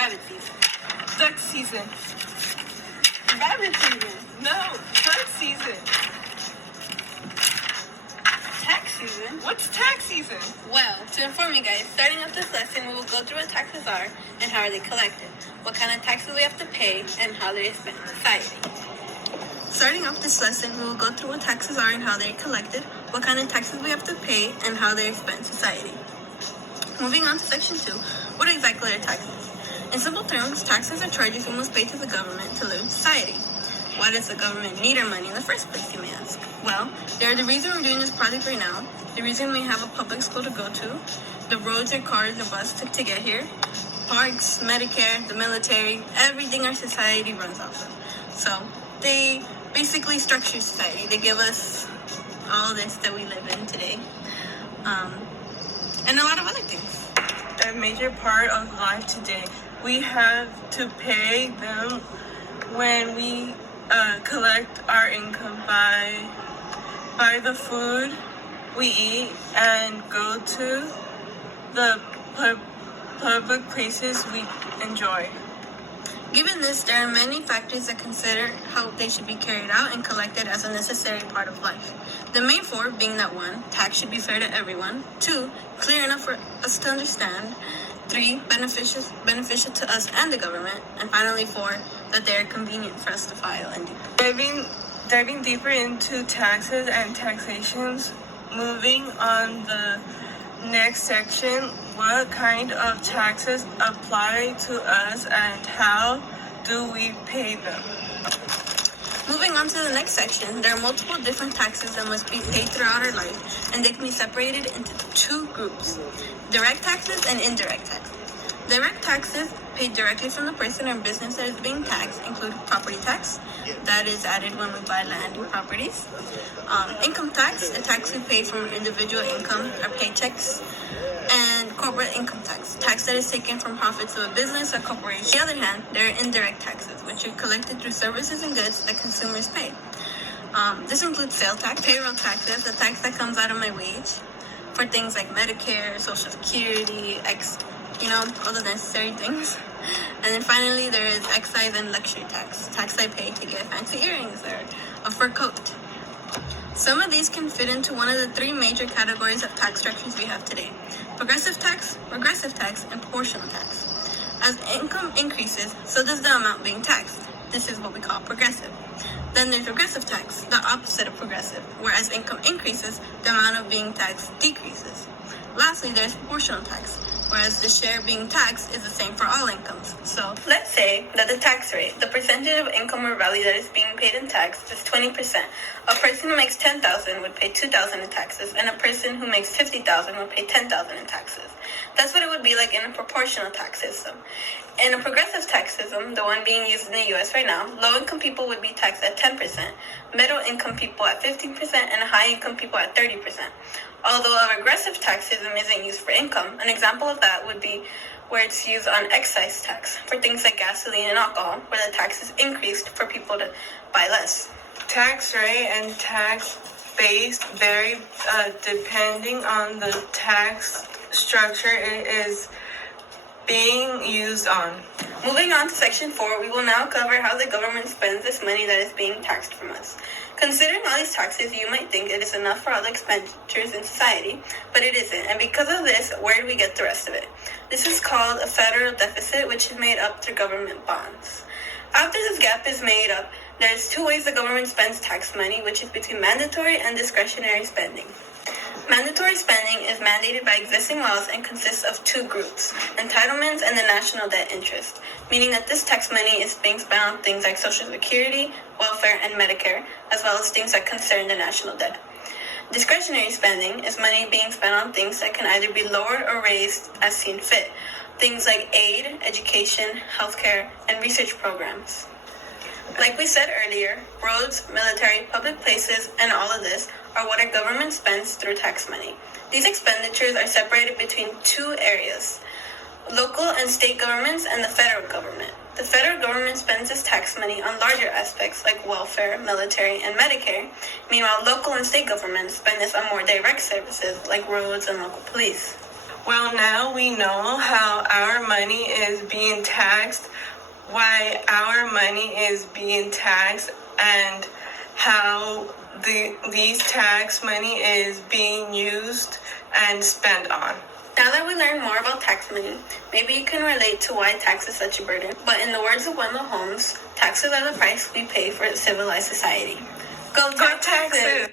Rabbit season. Duck season. Rabbit season. No, duck season. Tax season. What's tax season? Well, to inform you guys, starting off this lesson, we will go through what taxes are and how are they collected, what kind of taxes we have to pay, and how they're spent in society. Starting off this lesson, we will go through what taxes are and how they're collected, what kind of taxes we have to pay, and how they're spent in society. Moving on to section 2, what exactly are taxes? In simple terms, taxes are charges we must pay to the government to live in society. Why does the government need our money in the first place, you may ask? Well, they're the reason we're doing this project right now, the reason we have a public school to go to, the roads or cars or bus to get here, parks, Medicare, the military, everything our society runs off of. So, they basically structure society. They give us all this that we live in today, and a lot of other things. A major part of life today. We have to pay them when we collect our income by the food we eat and go to the public places we enjoy. Given this, there are many factors that consider how they should be carried out and collected as a necessary part of life. The main four being that 1, tax should be fair to everyone, 2, clear enough for us to understand, 3, beneficial to us and the government, and finally 4, that they are convenient for us to file and do. Diving deeper into taxes and taxations, moving on the next section, what kind of taxes apply to us and how do we pay them? Moving on to the next section, there are multiple different taxes that must be paid throughout our life, and they can be separated into 2 groups, direct taxes and indirect taxes. Direct taxes paid directly from the person or business that is being taxed include property tax, that is added when we buy land and properties, income tax, a tax we pay from individual income or paychecks, and corporate income tax that is taken from profits of a business or corporation. On the other hand, there are indirect taxes, which are collected through services and goods that consumers pay. This includes sales tax, payroll taxes, the tax that comes out of my wage, for things like Medicare, Social Security, all the necessary things. And then finally, there is excise and luxury tax I pay to get fancy earrings or a fur coat. Some of these can fit into one of the 3 major categories of tax structures we have today: progressive tax, regressive tax, and proportional tax. As income increases, so does the amount being taxed. This is what we call progressive. Then there's regressive tax, the opposite of progressive, whereas income increases, the amount of being taxed decreases. Lastly, there's proportional tax, whereas the share being taxed is the same for all incomes. So, let's say that the tax rate, the percentage of income or value that is being paid in tax, is 20%. A person who makes $10,000 would pay $2,000 in taxes, and a person who makes $50,000 would pay $10,000 in taxes. That's what it would be like in a proportional tax system. In a progressive tax system, the one being used in the U.S. right now, low-income people would be taxed at 10%, middle-income people at 15%, and high-income people at 30%. Although a regressive tax system isn't used for income, an example of that would be where it's used on excise tax for things like gasoline and alcohol, where the tax is increased for people to buy less. Tax rate and tax base vary depending on the tax structure it is being used on. Moving on to section 4, we will now cover how the government spends this money that is being taxed from us. Considering all these taxes, you might think it is enough for all the expenditures in society, but it isn't. And because of this, where do we get the rest of it? This is called a federal deficit, which is made up through government bonds. After this gap is made up, there's 2 ways the government spends tax money, which is between mandatory and discretionary spending. Mandatory spending is mandated by existing laws and consists of 2 groups, entitlements and the national debt interest, meaning that this tax money is being spent on things like Social Security, welfare, and Medicare, as well as things that concern the national debt. Discretionary spending is money being spent on things that can either be lowered or raised as seen fit, things like aid, education, healthcare, and research programs. Like we said earlier, roads, military, public places, and all of this are what our government spends through tax money. These expenditures are separated between 2 areas: local and state governments and the federal government. The federal government spends this tax money on larger aspects like welfare, military, and Medicare. Meanwhile, local and state governments spend this on more direct services like roads and local police. Well, now we know how our money is being taxed, why our money is being taxed, and how these tax money is being used and spent on. Now that we learned more about tax money, maybe you can relate to why tax is such a burden. But in the words of Wendell Holmes, taxes are the price we pay for civilized society. Go taxes!